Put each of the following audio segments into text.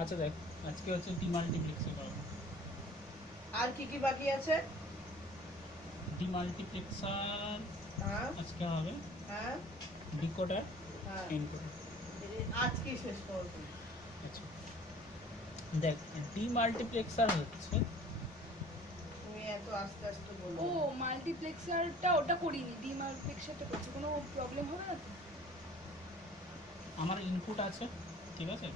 আচ্ছা দেখ, আজকে হচ্ছে ডিমাল্টিপ্লেক্সে করাবো। আর কি কি বাকি আছে? ডিমাল্টিপ্লেক্সার হ্যাঁ আজকে হবে, হ্যাঁ ডিকোডার, হ্যাঁ এনকোডার। আজকে শেষ করবো। আচ্ছা দেখ, ডিমাল্টিপ্লেক্সার হচ্ছে, তুমি এত আস্তে আস্তে বলো। ও মাল্টিপ্লেক্সারটা ওটা করিনি, ডিমাল্টিপ্লেক্সারটা করছি, কোনো প্রবলেম হবে না তো? আমার ইনপুট আছে, ঠিক আছে?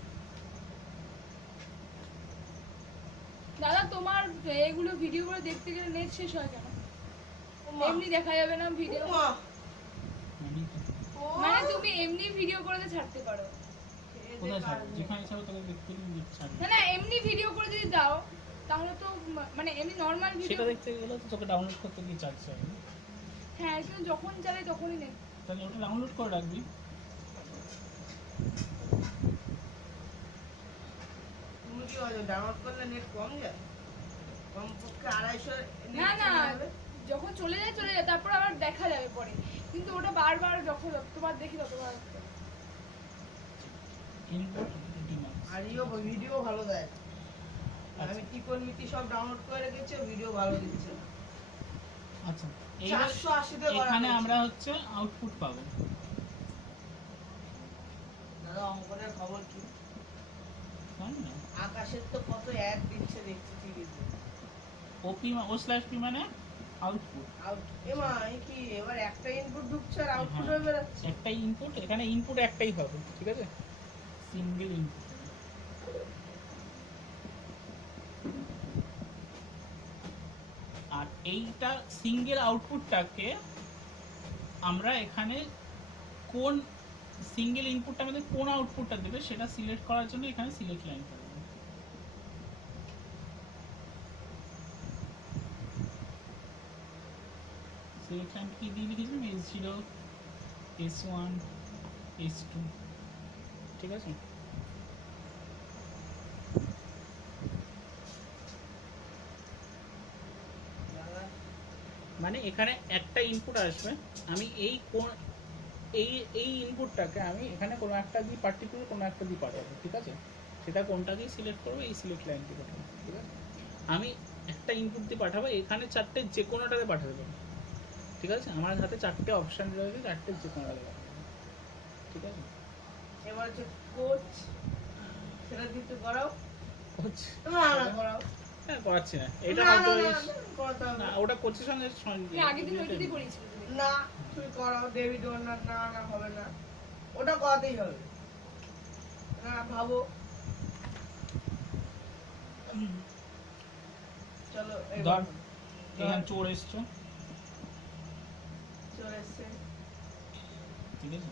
দাদা তোমার এগুলো ভিডিও করে দেখতে গেলে নেট শেষ হয় কেন? ওমা, এমনি দেখা যাবে না ভিডিও? ওমা, আমি ও, মানে তুমি এমনি ভিডিও করে তো ছাড়তে পারো। এদের কোথায় কাজ ছাড়বো? নেই। যেখানে ছাড়বো তোকে দেখতে ছাড়বো। না না, এমনি ভিডিও করে যদি দাও তাহলে তো মানে এমনি নর্মাল ভিডিও। সেটা দেখতে গেলে তো তোকে ডাউনলোড করতে গিয়ে চার্জ চাইবে। হ্যাঁ, কিন্তু যখন চালাই তখনই নেট। তাহলে ওটা ডাউনলোড করে রাখবি। তুমি কি হয় ডাউনলোড করলে নেট কম যায়? কমপক্ষে 250 না না, যখন চলে যায় তারপর আবার দেখা যাবে পরে, কিন্তু ওটা বারবার যতবার দেখি ততবার। Input demand. আর ইও ভিডিও ভালো দেয়। আচ্ছা। আমি টিকন মিটি সব ডাউনলোড করে রেখেছি, ভিডিও ভালো দিচ্ছে না। আচ্ছা, এইবার 480 তে করা এখানে হয়েছে। আমরা হচ্ছে আউটপুট পাবো। দাদা অঙ্কনের খবর কি? তাই না? আকাশের তো কত অ্যাড দিচ্ছে দেখছি টিভিতে। ওপি ও স্ল্যাশ পি মানে আউটপুট। আউট এমা এই কি এবার একটা ইনপুট ঢুকছে আর আউটপুট হ্যাঁ, হয়ে বেরাচ্ছে। একটাই ইনপুট, এখানে ইনপুট একটাই হবে, ঠিক আছে? Single input. আর এইটা সিঙ্গেল আউটপুটটাকে আমরা এখানে কোন সিঙ্গেল ইনপুটটা আমাদের কোন আউটপুটটা দেবে সেটা সিলেক্ট করার জন্য এখানে সিলেক্ট লাইন করব। সিলেক্ট লাইন কি দিয়ে লিখেছিলাম? S0, S1, S2, ঠিক আছে? দাদা মানে এখানে একটা ইনপুট আসবে, আমি এই কোন এই ইনপুটটাকে আমি এখানে কোনো একটা দিয়ে পার্টিকুলার কোনো একটা দিয়ে পাঠাবো, ঠিক আছে? সেটা কোনটাকেই সিলেক্ট করবো, এই সিলেক্ট লাইনটি পাঠাবো, ঠিক আছে? আমি একটা ইনপুট দিয়ে পাঠাবো, এখানে চারটে যে কোনোটাতে পাঠাতে পারবো, ঠিক আছে? আমার হাতে চারটে অপশান রয়েছে, চারটে যে কোনোটাতে পাঠাবো, ঠিক আছে? এবার হচ্ছে কোচ সেটা দিতে করাও। হচ্ছে না না করাও। হ্যাঁ, করাচ্ছি না এটা না, হয়তো না, এই- না, করাতে হবে না, না। ওটা কোচের সঙ্গে তুমি আগের দিন ওইটা দিয়ে করিয়েছিলে তুমি। না তুমি করাও ডেভিড ওয়ার্নার, না না হবে না, ওটা করাতেই হবে। না ভাবো, চলো এবার ধর, এখানে চোর এসছে, চলে এসছে। ঠিক আছে?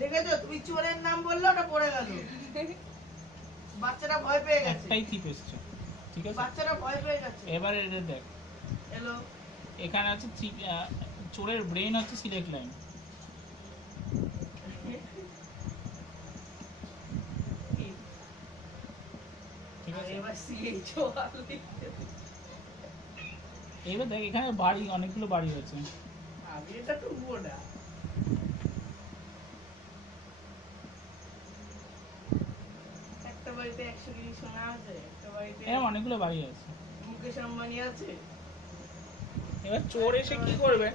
দেখেছো তুমি চোরের নাম বললে ওটা পড়ে গেল। বাচ্চারা ভয় পেয়ে গেছে। একটাই থিপ এসছে, ঠিক আছে? বাচ্চারা ভয় পেয়ে গেছে। এবারে এটা দেখ, এলো এখানে আছে চোরের ব্রেন হচ্ছে সিলেক্ট লাইন, ঠিক আছে? এবার সিএইচও লিখতে হবে। এবার দেখ এখানে বাড়ি, অনেকগুলো বাড়ি আছে। আমি এটা টুকবো না। একটা বাড়িতে 100 কেজি সোনা আছে, একটা বাড়িতে এরকম অনেকগুলো বাড়ি আছে। মুকেশ আম্বানি আছে, এবার চোর এসে কি করবে?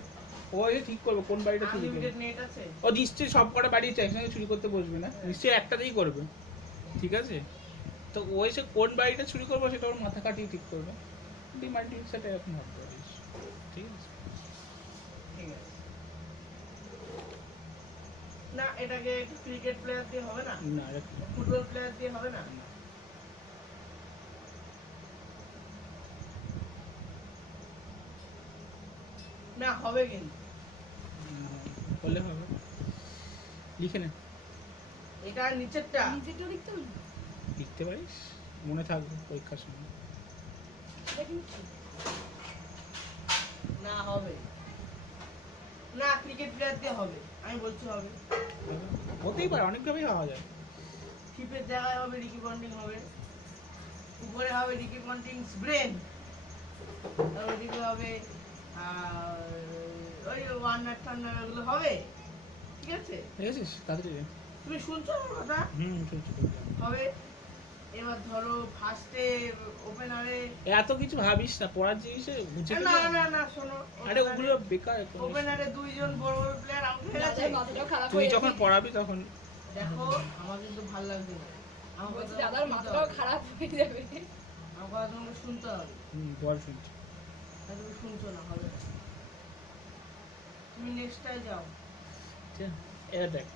ও এসে ঠিক করবে কোন বাড়িটা চুরি করবে। আনলিমিটেড নেট আছে। ও নিশ্চয়ই সব কটা বাড়ি একসঙ্গে চুরি করতে বসবে না, নিশ্চয়ই একটাতেই করবে, ঠিক আছে? তো ও এসে কোন বাড়িটা চুরি করবে সেটা ওর মাথা কাটিয়ে ঠিক করবে। ডিমাল্টিপ্লেক্সারটা এরকম ভাবতে পারিস, ঠিক আছে? ঠিক আছে। না এটাকে ক্রিকেট প্লেয়ার দিয়ে হবে না, না এরকম না। ফুটবল প্লেয়ার দিয়ে হবে না। না হবে কিন্তু বললে হবে, লিখে নে, এটা নিচেরটা নিজেরটা লিখতে হবে না? লিখতে পারিস, মনে থাকবে পরীক্ষার সময়। এটা কিন্তু ঠিক। না হবে না, ক্রিকেট প্লেয়ার দিয়ে হবে, আমি বলছি হবে। হতেই পারে, অনেকভাবেই হওয়া যায়। টিপের জায়গায় হবে রিকি পন্টিং হবে, উপরে হবে রিকি পন্টিংস ব্রেন, আর ওইদিকে হবে আর ওই ওয়ার্নার টার্নার ওগুলো হবে। ঠিক আছে? দেখেছিস তাড়াতাড়ি রে। তুমি শুনছো আমার কথা? শুনছি। হবে। এবার ধরো ফার্স্টে ওপেনারে এত কিছু ভাবিস না, পড়ার জিনিসে বুঝে না শোনো। আরে ওগুলো বেকার। ওপেনারে দুইজন বড় বড় প্লেয়ার আউট হয়ে গেছে। দাদার মাথাটা খারাপ তুই হয়ে যখন যাবে। পড়াবি তখন দেখো আমার কিন্তু ভালো লাগছে না। আমার বলছি কথা দাদার শুনতে মাথাটাও হবে। খারাপ হয়ে যাবে। আমার কথা তোমাকে শুনতে হবে। বল শুনছি। আর তুমি শুনছো না, হবে না। তুমি নেক্সটটায় যাও। এটা দেখ,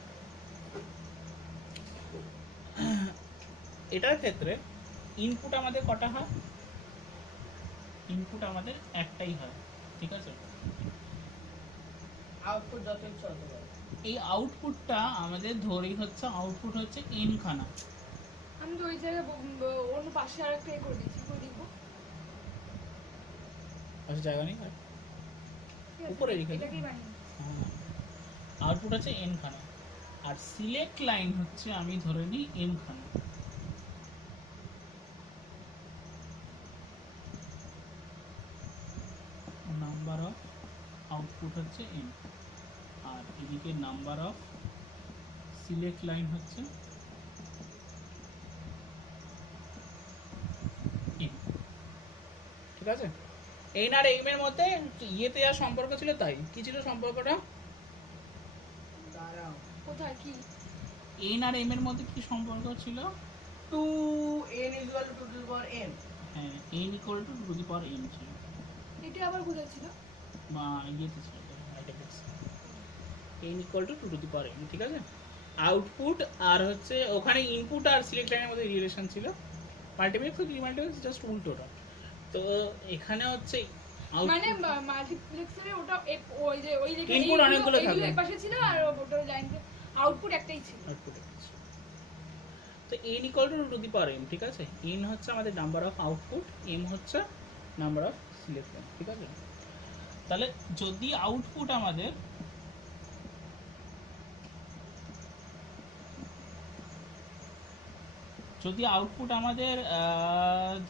এটার ক্ষেত্রে ইনপুট আমাদের কটা হয়? ইনপুট আমাদের একটাই হয়, ঠিক আছে? আউটপুট যত ইচ্ছা হতে পারে। এই আউটপুটটা আমাদের ধরেই হচ্ছে আউটপুট হচ্ছে এন খানা। আমি তো ওই জায়গায় অন্য পাশে আর একটা করে দিচ্ছি, করে দিব। আচ্ছা জায়গা নেই আর? ঠিক আছে, উপরে রেখে দে। এটাকেই বানিয়ে দিই। আউটপুট হচ্ছে এন খানা, আর সিলেক্ট লাইন হচ্ছে আমি ধরে নিই এম খানা। নাম্বার অফ আউটপুট হচ্ছে এন, আর এদিকে নাম্বার অফ সিলেক্ট লাইন হচ্ছে এন, ঠিক আছে? এন আর এম এর মধ্যে ইয়েতে যা সম্পর্ক ছিল তাই। কি ছিল সম্পর্কটা? দাঁড়াও। কোথায় কি? এন আর এম এর মধ্যে কি সম্পর্ক ছিল? 2n = 2 to the power n। হ্যাঁ, n equal to two the power m ছিল, এটা আবার কোথায় ছিল? বা ইয়েতে ছিল multiplex n equal to two two the power m, ঠিক আছে? আউটপুট আর হচ্ছে ওখানে ইনপুট আর সিলেক্ট লাইনের মধ্যে রিলেশন ছিল। মাল্টিপ্লেক্স আর ডিমাল্টিপ্লেক্স জাস্ট উল্টোটা। তো এখানে হচ্ছে মানে মাল্টিপ্লেক্সারে ওটা ওই যে Input অনেকগুলো থাকবে। এই পাশে ছিল আর ওটা লাইন আউটপুট একটাই ছিল। আউটপুট। তো n equal to two the power m, ঠিক আছে? n হচ্ছে আমাদের নাম্বার অফ আউটপুট, m হচ্ছে নাম্বার অফ সিলেক্ট লাইন, ঠিক আছে? তাহলে যদি আউটপুট আমাদের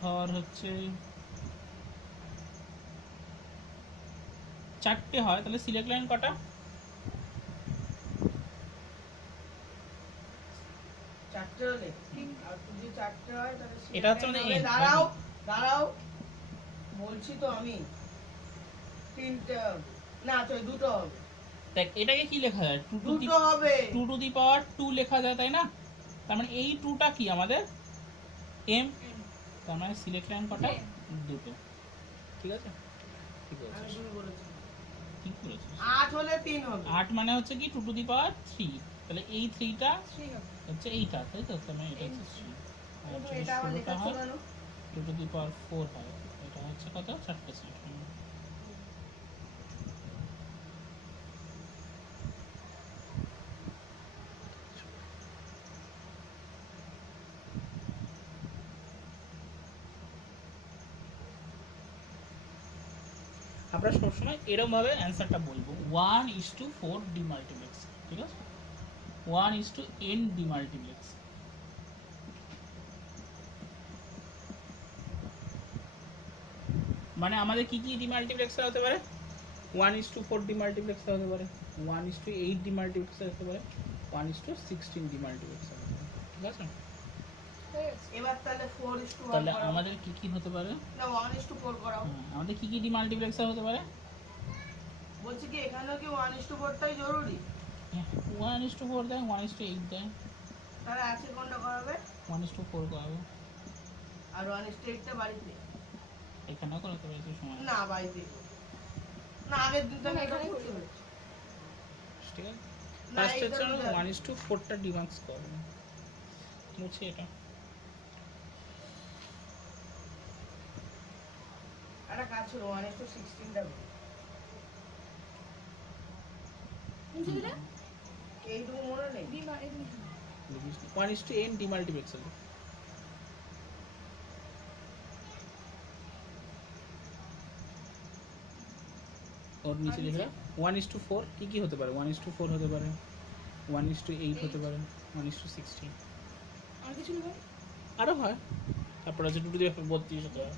ধর হচ্ছে 4টে হয়, তাহলে সিলেক্ট লাইন কটা? 4টে হলে আর যদি 4টে হয় তাহলে এটা হচ্ছে মানে n। দাঁড়াও বলছি তো আমি। 3টে না, চল 2টো হবে। দেখ এটাকে কি লেখা যায়? 2টো হবে। 2 টু দি পাওয়ার 2 লেখা যায়, তাই না? তার মানে এই 2টা কি আমাদের m, তার মানে সিলেক্ট লাইন কটা? M। দুটো, ঠিক আছে? ঠিক আমি আছে, তুমি বলেছি ঠিক বলেছিস। 8 হলে 3 হবে। 8 মানে হচ্ছে কি 2 টু দি পাওয়ার 3, তাহলে এই 3টা ঠিক আছে। হচ্ছে এইটা, তাই তো? তার মানে এটা হচ্ছে 3, আর কিন্তু এটা আমার লেখা হয় ছিল না। 2 টু দি পাওয়ার 4 হয়। এটা হচ্ছে কত? 4টে সিলেক্ট লাইন। আমরা সবসময় এরকমভাবে অ্যান্সারটা বলবো, 1:4 ডিমাল্টিপ্লেক্স, ঠিক আছে? 1:n ডিমাল্টিপ্লেক্স। মানে আমাদের কি কি ডিমাল্টিপ্লেক্সার হতে পারে? 1:4 ডিমাল্টিপ্লেক্সার হতে পারে, 1:8 ডিমাল্টিপ্লেক্সার হতে পারে, 1:16 ডিমাল্টিপ্লেক্সার হতে পারে, ঠিক আছে? ঠিক আছে। এবার তাহলে 4:1 তাহলে করাও। আমাদের কি কি হতে পারে? না 1:4 করাও। আমাদের কি কি ডিমাল্টিপ্লেক্সার হতে পারে? বলছি কি এখানেও কি 1:4টাই জরুরি? 1:4 দেয়, 1:8 দেয়, তাহলে আছে কোনটা করাবে? 1:4 করাবো। আর 1:8টা বাড়িতে? এখানেও করাতে পারছি সময়, না বাড়িতে। না আগের দিন তো আমি এটা এখানে করতে করি। হচ্ছে। ঠিক আছে? না ফার্স্ট এইটা হচ্ছে তো 1:4টা ডিমার্কস করবো, মুছে এটা। একটা কাজ ছিল 1:16টা করি। মুছে দিলে? এইটুকু মনে নেই। ডিমা এমনি। 1:n demultiplexer. ওর নিচে লিখে 1:4 কি কি হতে পারে? 1:4 হতে পারে, 1:8 হতে পারে, 1:16 আর কিছু নেই? আরও হয়। তারপর আছে 2 টু দি পাওয়ার 32 হতে পারে।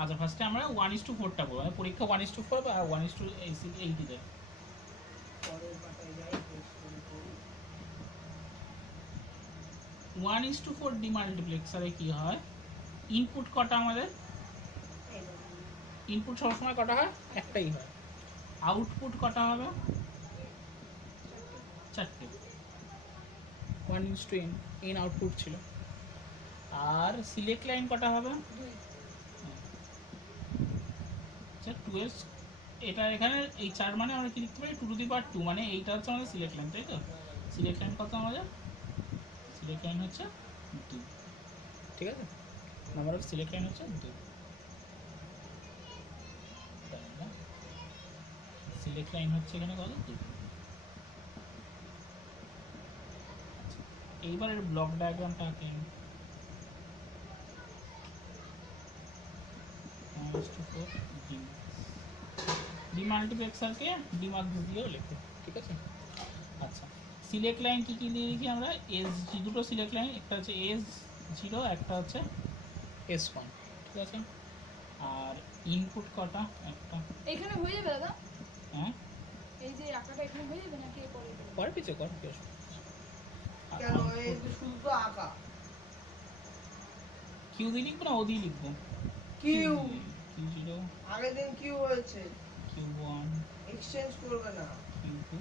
আচ্ছা ফার্স্টে আমরা 1:4টা বলবো, মানে পরীক্ষা 1:4 বা 1:8 দেয়। পরের পাতায় যাই 1:4 ডিমাল্টিপ্লেক্সারে কি হয়, ইনপুট কটা আমাদের, ইনপুট সবসময় কটা হয়, একটাই হয়। আউটপুট কটা হবে, 4টে। 1:n n আউটপুট ছিল। আর সিলেক্ট লাইন কটা হবে, 2s। এটা এখানে এই 4 মানে আমরা কি লিখতে পারি, 2^2 মানে এইটা হচ্ছে আমাদের সিলেক্ট লাইন, তাই তো? সিলেক্ট লাইন কত আমাদের, সিলেক্ট লাইন হচ্ছে 2, ঠিক আছে? নাম্বার অফ সিলেক্ট লাইন হচ্ছে 2। সিলেক্ট লাইন হচ্ছে এখানে কত, 2। এইবার এর ব্লক ডায়াগ্রামটা আঁকি আমি। 1:4 ডিমাল্টিপ্লেক্সারকে ডিমার্ক দিয়েও লেখে, ঠিক আছে? আচ্ছা, সিলেক্ট লাইন কি কি দিয়ে লিখি আমরা, দুটো সিলেক্ট লাইন, একটা হচ্ছে S0, একটা হচ্ছে S1, ঠিক আছে? আর ইনপুট কটা, একটা। এখানে হয়ে যাবে দাদা? হ্যাঁ, এই যে আঁকাটা এখানে হয়ে যাবে নাকি পরে? পরে পিছে কর, কি কেন এই তো শুধু তো আঁকা। কিউ দিয়ে লিখবো না ও দিয়ে লিখবো? কিউ Q0, আগের দিন কিউ হয়েছে, Q1, এক্সচেঞ্জ করবে না। Q2,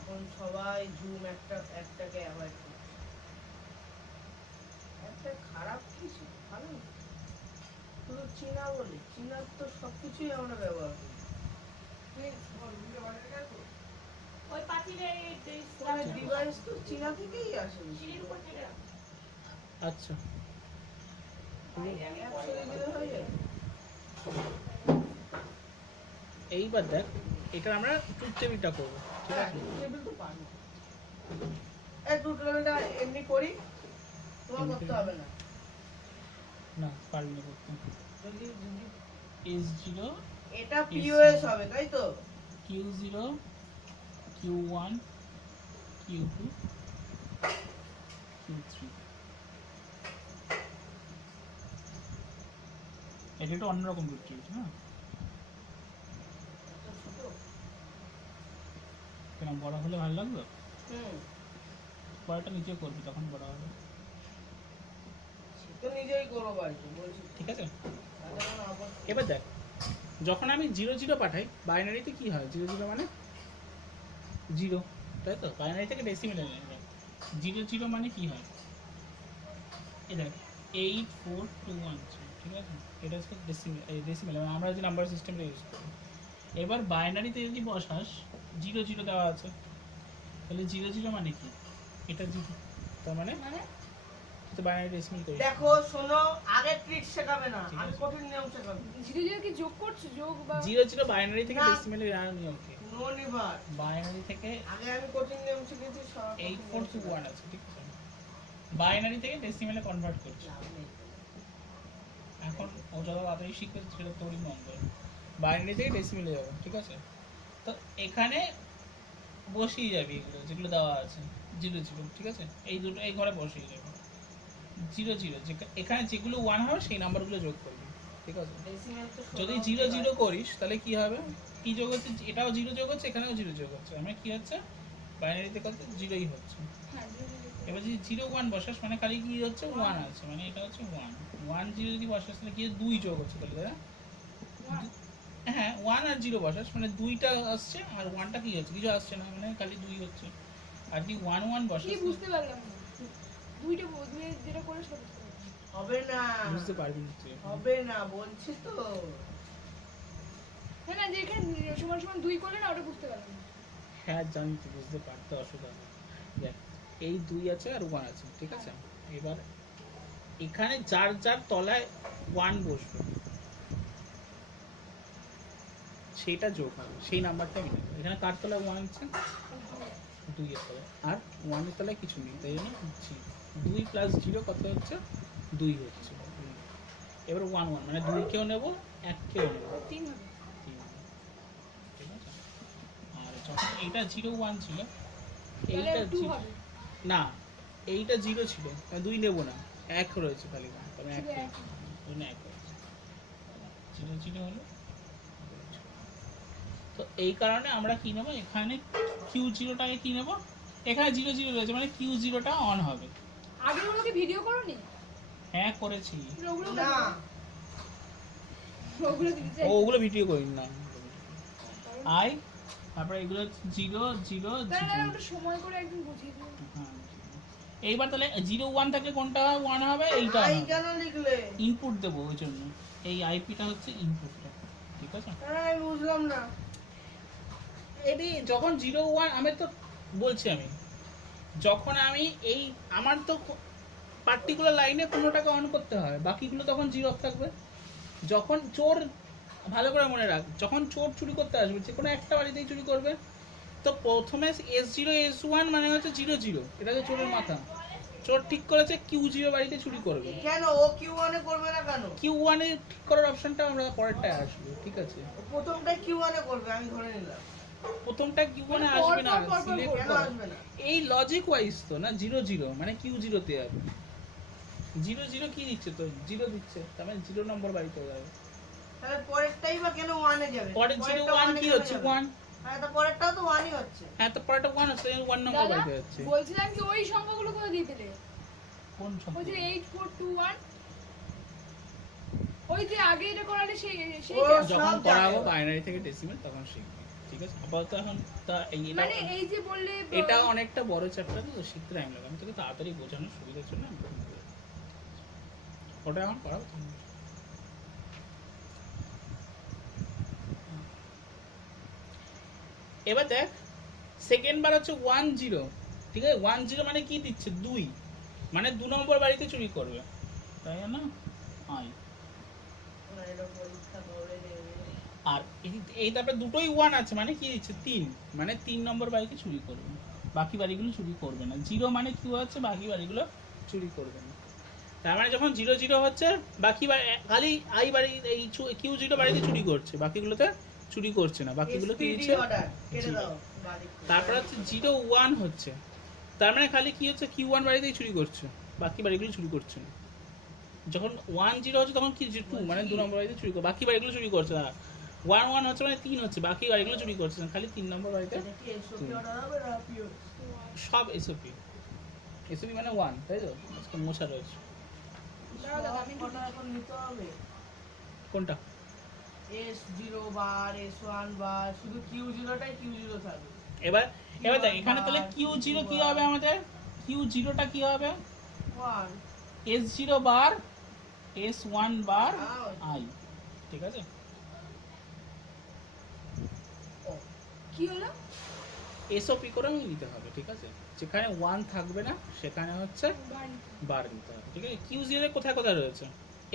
এখন সবাই জুম একটাকে অ্যাভয়েড করছে। একটা খারাপ কিছু ভালো না। শুধু চীনা বলে, চীনার তো সবকিছুই আমরা ব্যবহার করি। ওই পাতিলে মানে ডিভাইস তো চীনা থেকেই আসে। সিঁড়ির উপর থেকে রাখ। আচ্ছা। একসাথে দিলে হয়ে যায়। এইবার দেখ, এটা আমরা ট্রুথ টেবিলটা করবো, ঠিক হ্যাঁ, আছে? টেবিল তো পারবো। এই ট্রুথ টেবিলটা এমনি করি, তোমার করতে হবে না। না, পারবি না করতে। যদি S0, এটা পিওএস হবে, তাই তো? Q0, Q1, Q2, Q3। এটা একটু অন্যরকম ট্রুথ টেবিল, হ্যাঁ? এত ছোট? কেন, বড় হলে ভালো লাগবে? হুম, পরেরটা নিচে করবি, তখন বড় হবে, সে তো নিজেই করো বাড়িতে, বলছি। ঠিক আছে? তাতে কোনো আপত্তি এবার দেখ, যখন আমি 0 0 পাঠাই, বাইনারিতে কি হয়, 0 0 মানে 0, তাই তো? বাইনারি থেকে ডেসিমেলে নিয়ে যায়। 0 0 মানে কি হয়, এই দেখ 8421, ঠিক আছে? এটা হচ্ছে ডেসিমেল, মানে আমরা যে নাম্বার সিস্টেমটা ইউজ করি। এবার বাইনারিতে যদি বসাস, 0 0 দেওয়া আছে, তাহলে 0 0 মানে কি, এটা 0, তার মানে মানে তো বাইনারি ডেসিমেল করিস। দেখো শোনো, আগে ট্রিক শেখাবে না, ঠিক আমি আছে। কঠিন নিয়ম শেখাবো। ধীরে ধীরে কি যোগ করছো, যোগ বা 0 0 বাইনারি থেকে না। ডেসিমেলে যাওয়ার নিয়ম কি? No never. বাইনারি থেকে আগে আমি কঠিন নিয়ম শিখেছি, সব 8421 আছে, ঠিক আছে? বাইনারি থেকে ডেসিমেলে কনভার্ট করছি। এখন ও যত তাড়াতাড়ি শিখবে সেটা তোরই মঙ্গল। বাইনারি থেকে ডেসিমেলে যাবে, ঠিক আছে? তো এখানে বসিয়ে যাবি এগুলো যেগুলো দেওয়া আছে, 0 0, ঠিক আছে? এই দুটো এই ঘরে বসিয়ে যাবে 0 0, এখানে যেগুলো 1 হবে সেই নাম্বারগুলো যোগ করবি, ঠিক আছে? যদি 0 0 করিস তাহলে কি হবে, কি যোগ হচ্ছে, এটাও 0 যোগ হচ্ছে, এখানেও 0 যোগ হচ্ছে, মানে কি হচ্ছে, বাইনারিতে কত 0ই হচ্ছে। হ্যাঁ ধীরে ধীরে যোগ। এবার যদি 0 1 বসাস, মানে খালি কি হচ্ছে, 1 আছে, মানে এটা হচ্ছে 1 1 0 যদি বসাস তাহলে কি 2 যোগ হচ্ছে, তাহলে তাই না? হ্যাঁ, 1 আর 0 বসাস মানে 2টা আসছে, আর 1টা কি হচ্ছে, কিছু আসছে না, মানে খালি 2 হচ্ছে। আর যদি 1 1 কি বসাস, বুঝতে পারলাম না, দুইয়ে যেটা করে সেটা বুঝতে পারলাম না। হবে না, বুঝতে পারবি না তুই। হবে না বলছি তো। না না, যে এখানে সমান সমান 2 করলে না, ওটা বুঝতে পারলাম না। হ্যাঁ জানি তো, বুঝতে পারতে অসুবিধা নেই। দেখ, এই 2 আছে আর 1 আছে, ঠিক আছে? এবার এখানে যার যার তলায় 1 বসবে সেটা যোগ হবে, সেই নাম্বারটা মিলে। এখানে কার তলায় 1 আছে, 2 এর তলায়, আর 1 এর তলায় কিছু নেই, তাই জন্য 2 প্লাস 0 কত হচ্ছে? 2 হচ্ছে। এবার 1 1 মানে 2 কেও নেব, 1 কেও নেব, 3 হবে। 3, ঠিক আছে? আর যখন এইটা 0 1 ছিল, তাহলে এইটা 2 হবে। না, এইটা 0 ছিল, 2 নেব না, 1 রয়েছে খালি, তবে 1 শুধু এক। জন্য 1 রয়েছে, 0 0 হলো। তো এই কারণে আমরা কি নেব, এখানে Q0 টাকে কি নেব, এখানে 0 0 রয়েছে মানে Q0 টা অন হবে। আগের গুলোকে ভিডিও করোনি? হ্যাঁ করেছি। ওগুলো না ওগুলো দিতে চাই। ওগুলো ভিডিও করি না, আই তারপরে এগুলো 0 0 তাহলে 0। ওটা সময় করে একদিন বুঝিয়ে দিও। হ্যাঁ, এইবার তাহলে 0 1 থাকলে কোনটা 1 হবে? এইটা আই কেন লিখলে? ইনপুট দেবো ওই জন্য, এই আইপিটা হচ্ছে ইনপুটটা, ঠিক আছে? আমি বুঝলাম না। এটি যখন 0 1 আমি তো বলছি, আমি যখন আমি এই আমার তো পার্টিকুলার লাইনে কোনোটাকে অন করতে হয়, বাকিগুলো তখন 0 অফ থাকবে। যখন চোর, ভালো করে মনে রাখ, যখন চোর চুরি করতে আসবে, যে কোনো একটা বাড়িতেই চুরি করবে, তো প্রথমে S0 S1 মানে হচ্ছে 0 0, এটা হচ্ছে চোরের মাথা। চোর ঠিক করেছে Q0 বাড়িতে চুরি করবে। কেন ও Q1 এ করবে না কেন? Q1 এ ঠিক করার অপশনটা আমরা পরেরটায় আসবো, ঠিক আছে? প্রথমটা Q1 এ করবে, আমি ধরে নিলাম। প্রথমটা Q1 এ আসবে না, পর পর সিলেক্ট কেন কর। আসবে না? এই লজিক ওয়াইজ তো না, 0 0 মানে Q0 তে যাবে। 0 0 কি দিচ্ছে তো? 0 দিচ্ছে, তার মানে 0 নম্বর বাড়িতে যাবে। তাহলে পরেরটাই বা কেন 1 এ যাবে? পরে 0 পরেরটা 1 1 এ কি কেন হচ্ছে? যাবে? 1। হ্যাঁ, তো পরেরটাও তো 1 ই হচ্ছে। হ্যাঁ, তো পরেরটা 1 হচ্ছে, 1 নম্বর দাদা বাড়িতে যাচ্ছে। বলছিলাম কি ওই সংখ্যাগুলো কোথায় দিয়ে দিলে? কোন ওই সংখ্যা? যে 8421, ওই যে আগে এটা করালে সেই ও, যখন সব করাবো জানে। বাইনারি থেকে ডেসিমেল তখন শিখবে, ঠিক আছে? আপাতত এখন তা এটা মানে এই যে বললে এটা অনেকটা বড় চ্যাপ্টার, তো শিখতে টাইম লাগে। আমি তোকে তাড়াতাড়ি বোঝানোর সুবিধার জন্য আমি তোকে বলে দিচ্ছি। ওটা এখন করাবো তুমি। এবার দেখ, সেকেন্ড বার হচ্ছে 1 0, ঠিক আছে? 1 0 মানে কি দিচ্ছে? 2, মানে 2 নম্বর বাড়িতে চুরি করবে, তাই না? আই না, এটা পরীক্ষা করে নেবে। আর এই তারপরে দুটোই 1 আছে মানে কি দিচ্ছে? 3, মানে 3 নম্বর বাড়িতে চুরি করবে, বাকি বাড়িগুলো চুরি করবে না। 0 মানে কি হচ্ছে? বাকি বাড়িগুলো চুরি করবে না। তার মানে যখন 0 0 হচ্ছে, বাকি খালি আই বাড়ি এই Q0 বাড়িতে চুরি করছে, বাকিগুলোতে চুরি করছে না, বাকিগুলো কি SPD দিচ্ছে? অর্ডার কেটে জি। দাও বাড়ি। তারপর হচ্ছে 0 1 হচ্ছে, তার মানে খালি কি হচ্ছে? Q1 বাড়িতেই চুরি করছে, বাকি বাড়িগুলো চুরি করছে না। যখন 1 0 হচ্ছে তখন কি 2, মানে 2 নম্বর বাড়িতে চুরি করছে, বাকি বাড়িগুলো চুরি করছে না। 1 1 হচ্ছে মানে 3 হচ্ছে, বাকি বাড়িগুলো চুরি করছে না, খালি 3 নম্বর বাড়িতে। এটা কি SOP অর্ডার হবে না PO? সব এসওপি, এসওপি মানে 1, তাই তো? আজকে মোছা রয়েছে দাঁড়াও দাদা আমি কটা এখন নিতে হবে? কোনটা? S0 বার, S1 বার, শুধু Q0 টাই Q0 থাকবে। এবার এবার দেখ, এখানে তাহলে Q0 কি হবে আমাদের? Q0 টা কি হবে? 1 S0 bar, S1 bar, I, ঠিক আছে? কি হলো? এসওপি করে আমি নিতে হবে, ঠিক আছে? যেখানে 1 থাকবে না সেখানে হচ্ছে বাড়ি। বার নিতে হবে, ঠিক আছে? Q0 এর কোথায় কোথায় রয়েছে?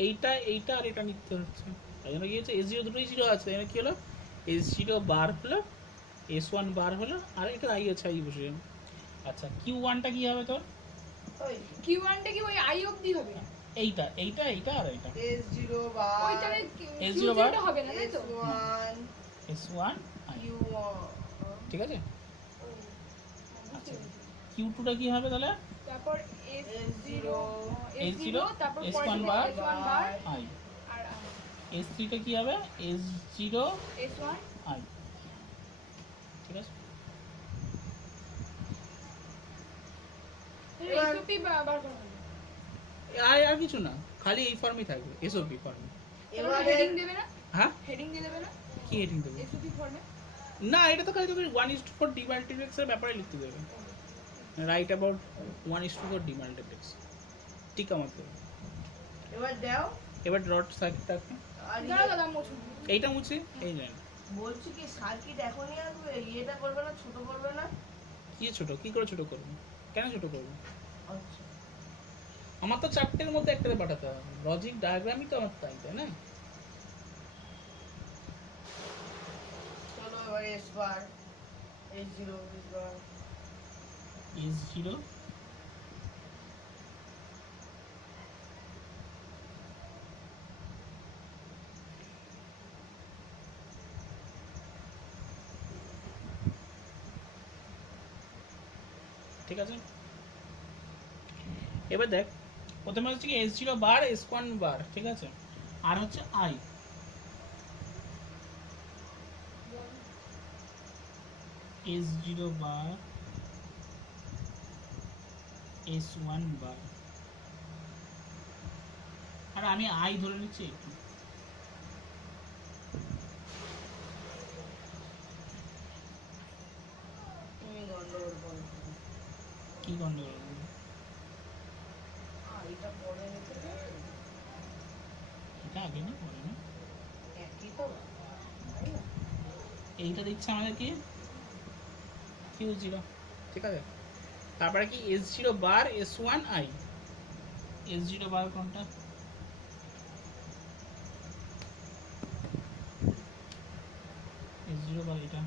এইটা এইটা আর এটা নিতে হচ্ছে, তাই জন্য কি হচ্ছে? S0 দুটোই 0 আছে, তাই জন্য কি হলো? S0 বার হলো, S1 বার হলো, আর এটা I আছে, I বসে। আচ্ছা, Q1 টা কি হবে তোর? ওই Q1 টা কি ওই আই অবধি হবে? এইটা এইটা এইটা আর এইটা, S0 বার, ওইটারে S0 Q0 টা হবে না তাই তো? S1 S1 I, Q1 ঠিক আছে? আচ্ছা, Q2 টা কি হবে তাহলে? তারপর S0 S0 তারপর S1 পরে বার, S1 bar I, R S3 টা কি হবে? S0 S1 I, ঠিক আছে? এবার- এসওপি বার করা হবে। আর আর কিছু না, খালি এই ফর্মই থাকবে, এসওপি ফর্মে। এবারে এবারে হেডিং দেবে না? হ্যাঁ, হেডিং দিয়ে দেবে না? কি হেডিং দেবে? এসওপি ফর্মে? না, এটা তো খালি তোকে 1:4 ডিমাল্টিপ্লেক্স এর ব্যাপারে লিখতে দেবে, রাইট অ্যাবাউট 1:4 ডিমাল্টিপ্লেক্স, ঠিক আছে? এবার দাও। এবার ডট সার্কিট থাকে, আর দাঁড়াও দাদা মুছুন। এইটা মুছি, এই নেন। বলছি কি সার্কিট এখনই আসবে? এটা করবে না, ছোট করবে না? কি ছোট? কি করে ছোট করবো? কেন ছোট করবো? আচ্ছা, আমার তো চারটের মধ্যে একটাতে পাঠাতে হবে, লজিক ডায়াগ্রামই তো আমার তাই, তাই না? চলো এবার S বার, S0 S বার। S0 ঠিক আছে। এবার দেখ প্রথমে হচ্ছে কি S0 বার S1 বার, ঠিক আছে, আর হচ্ছে I S0 বার S1 বার, আর আমি I ধরে নিচ্ছি একটু। তুমি গন্ডগোল করো। কি গন্ডগোল? এটা পরে নিতে পারো? এটা আগে না পরে না? একই তো, তাই না? এইটা দিচ্ছে আমাদের কি Q0, ঠিক আছে। তারপরে কি S0 bar S1 I, S0 বার কোনটা? S0 বার এটা,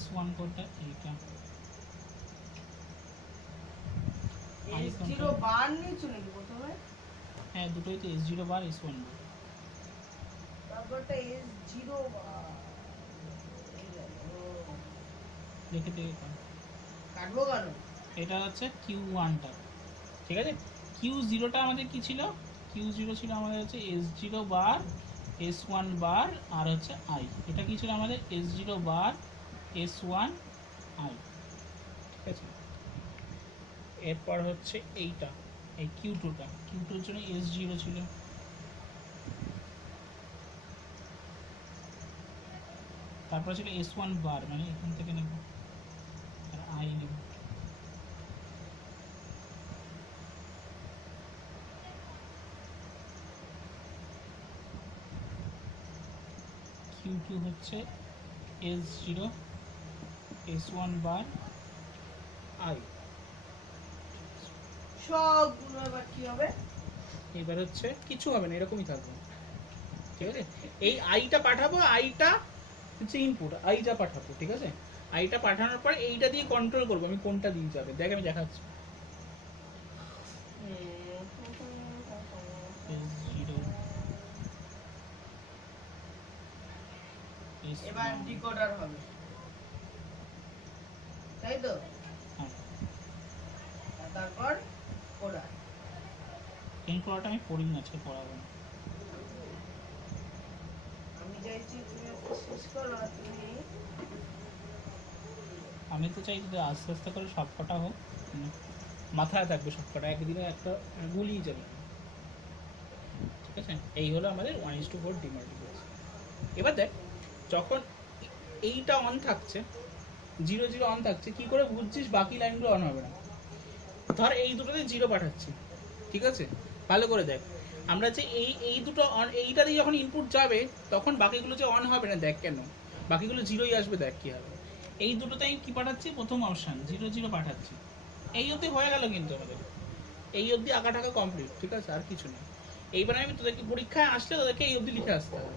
S1 কোনটা? এইটা। I S0 কোনটা? বার নিয়েছো নাকি প্রথমে? হ্যাঁ দুটোই তো S0 বার S1 বার। তারপরটা S0 বার। এই দেখো। দেখে দেখে কর। কাটবো কেন? এটা হচ্ছে Q1 টা, ঠিক আছে। Q0 টা আমাদের কি ছিল? Q0 ছিল আমাদের হচ্ছে S0 বার S1 বার আর হচ্ছে I। এটা কি ছিল আমাদের? S0 বার S1 I, ঠিক আছে। এরপর হচ্ছে এইটা, এই Q2 টা, Q2 এর জন্য S0 ছিল, তারপর ছিল S1 বার, মানে এখান থেকে নেব আর I নেব। Q2 হচ্ছে S0 S1 বার I। সবগুলো এবার কি হবে? এবার হচ্ছে কিছু হবে না, এরকমই থাকবে, ঠিক আছে। এই আইটা পাঠাবো, আইটা হচ্ছে ইনপুট, আইটা পাঠাবো, ঠিক আছে। আইটা পাঠানোর পর এইটা দিয়ে কন্ট্রোল করবো আমি কোনটা দিয়ে যাবে। দেখ আমি দেখাচ্ছি। এবার ডিকোডার হবে, তাই তো? হ্যাঁ, আর তারপর কোডার। এই পড়াটা আমি পড়িনি, আজকে পড়াবো না। আমি চাইছি তুমি একটা শেষ করো, আর তুমি আমি তো চাই যে আস্তে আস্তে করে সব কটা হোক, মাথায় থাকবে সব কটা, একদিনে একটা গুলিয়ে যাবে, ঠিক আছে। এই হলো আমাদের 1:4 ডিমাল্টিপ্লেক্স। এবার দেখ যখন এইটা অন থাকছে, 0 0 অন থাকছে, কি করে বুঝছিস বাকি লাইনগুলো অন হবে না? ধর এই দুটোতে 0 পাঠাচ্ছি, ঠিক আছে, ভালো করে দেখ। আমরা যে এই দুটো অন, এইটা দিয়ে যখন ইনপুট যাবে তখন বাকিগুলো যে অন হবে না, দেখ কেন বাকিগুলো 0ই আসবে, দেখ কি হবে। এই দুটোতে আমি কি পাঠাচ্ছি? প্রথম অপশন 0 0 পাঠাচ্ছি। এই অবধি হয়ে গেল কিন্তু আমাদের, এই অবধি আঁকা টাকা কমপ্লিট, ঠিক আছে, আর কিছু না। এইবার আমি তোদেরকে পরীক্ষায় আসলে তোদেরকে এই অবধি লিখে আসতে হবে।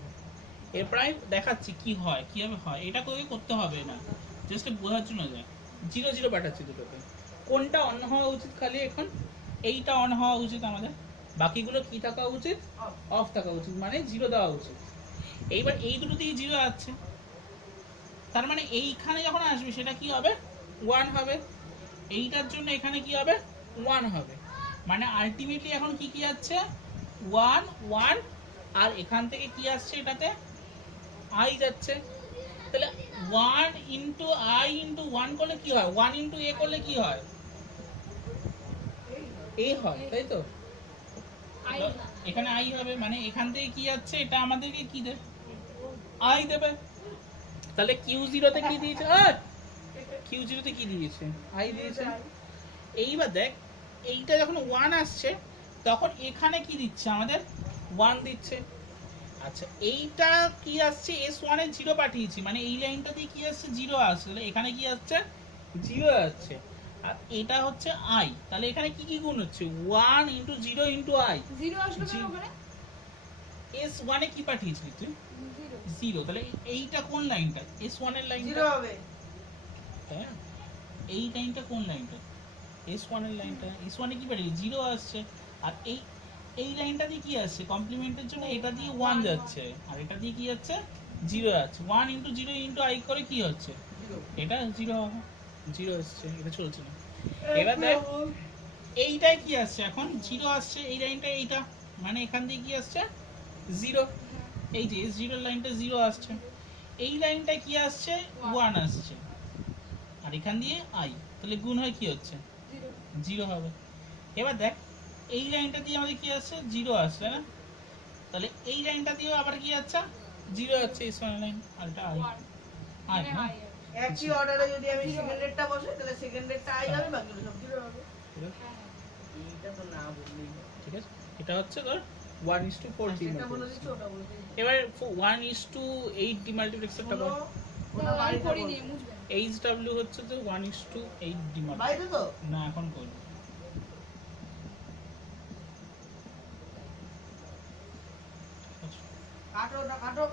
এরপর আমি দেখাচ্ছি কি হয়, কিভাবে হয়। এটা তোকে করতে হবে না, জাস্ট বোঝার জন্য যায়। 0 0 পাঠাচ্ছি দুটোতে, কোনটা অন হওয়া উচিত? খালি এখন এইটা অন হওয়া উচিত আমাদের, বাকিগুলো কি থাকা উচিত? অফ থাকা উচিত, মানে 0 দেওয়া উচিত। এইবার এই দুটোতেই 0 আসছে, তার মানে এইখানে যখন আসবে সেটা কি হবে? 1 হবে। এইটার জন্য এখানে কি হবে? 1 হবে। মানে আলটিমেটলি এখন কি কি যাচ্ছে? 1 1, আর এখান থেকে কি আসছে? এটাতে I যাচ্ছে। তাহলে 1 ইন্টু I ইন্টু 1 করলে কি হয়? 1 ইন্টু A করলে কি হয়? A হয়, তাই তো? I এখানে I হবে, মানে এখান থেকে কি যাচ্ছে? এটা আমাদেরকে কি দেবে? I দেবে। তাহলে Q0 তে কি দিয়েছে? Q0 তে কি দিয়েছে? I দিয়েছে। এইবার দেখ এইটা যখন 1 আসছে তখন এখানে কি দিচ্ছে? আমাদের 1 দিচ্ছে। আচ্ছা এইটা কি আসছে? S1 এর 0 পাঠিয়েছি, মানে এই লাইনটা দিয়ে কি আসছে? 0 আসছে। তাহলে এখানে কি আসছে? 0 আসছে। আর এটা হচ্ছে I, তাহলে এখানে কি কি গুণ হচ্ছে? 1 ইন্টু 0 ইন্টু I। 0 আসলো কেন ওখানে? S1 এ কি পাঠিয়েছিলি তুই? 0 0। তাহলে এইটা কোন লাইনটা? S1 এর লাইনটা। 0 হবে। তাই না? এই লাইনটা কোন লাইনটা? S1 এর লাইনটা। S1 এ কি বেরিয়ে 0 আসছে, আর এই লাইনটা দিয়ে কি আসছে কমপ্লিমেন্টের জন্য, এটা দিয়ে 1 যাচ্ছে আর এটা দিয়ে কি যাচ্ছে 0 যাচ্ছে। 1 ইনটু 0 ইনটু i করে কি হচ্ছে, এটা 0 হবে, 0 আসছে, এটা চলছে না। এবার দেখ এইটাই কি আসছে এখন 0 আসছে, এই লাইনটা এইটা, মানে এখান দিয়ে কি আসছে 0, এই যে S0 লাইনটা 0 আসছে, এই লাইনটা কি আসছে 1 আসছে, আর এখান দিয়ে i, তাহলে গুণ হয় কি হচ্ছে 0 হবে। এবার দেখ এই লাইনটা দিয়ে আমাদের কি আসছে 0 আসছে না, তাহলে এই লাইনটা দিয়েও আবার কি আছে 0 আছে, S1 লাইন, আর এটা i, i না, একই অর্ডারে যদি আমি সেকেন্ডেরটা বসাই তাহলে সেকেন্ডেরটা আই হবে, বাকিগুলো সব জিরো হবে। এইটা তো না বললেই হয়। ঠিক আছে। এটা হচ্ছে তোর 1:4 সেটা বলে ডিমাল্টিপ্লেক্স। দিচ্ছি, ওটা বলে দিচ্ছি। এবার 1:8 ডিমাল্টিপ্লেক্সেরটা বল। ওটা আমি বাড়িতে করিনি, বলবো। বুঝবেন। HW হচ্ছে তো 1:8 ডিমাল্টিপ্লেক্স। বাড়িতে তো? না এখন করব। কাটো ওটা কাটো।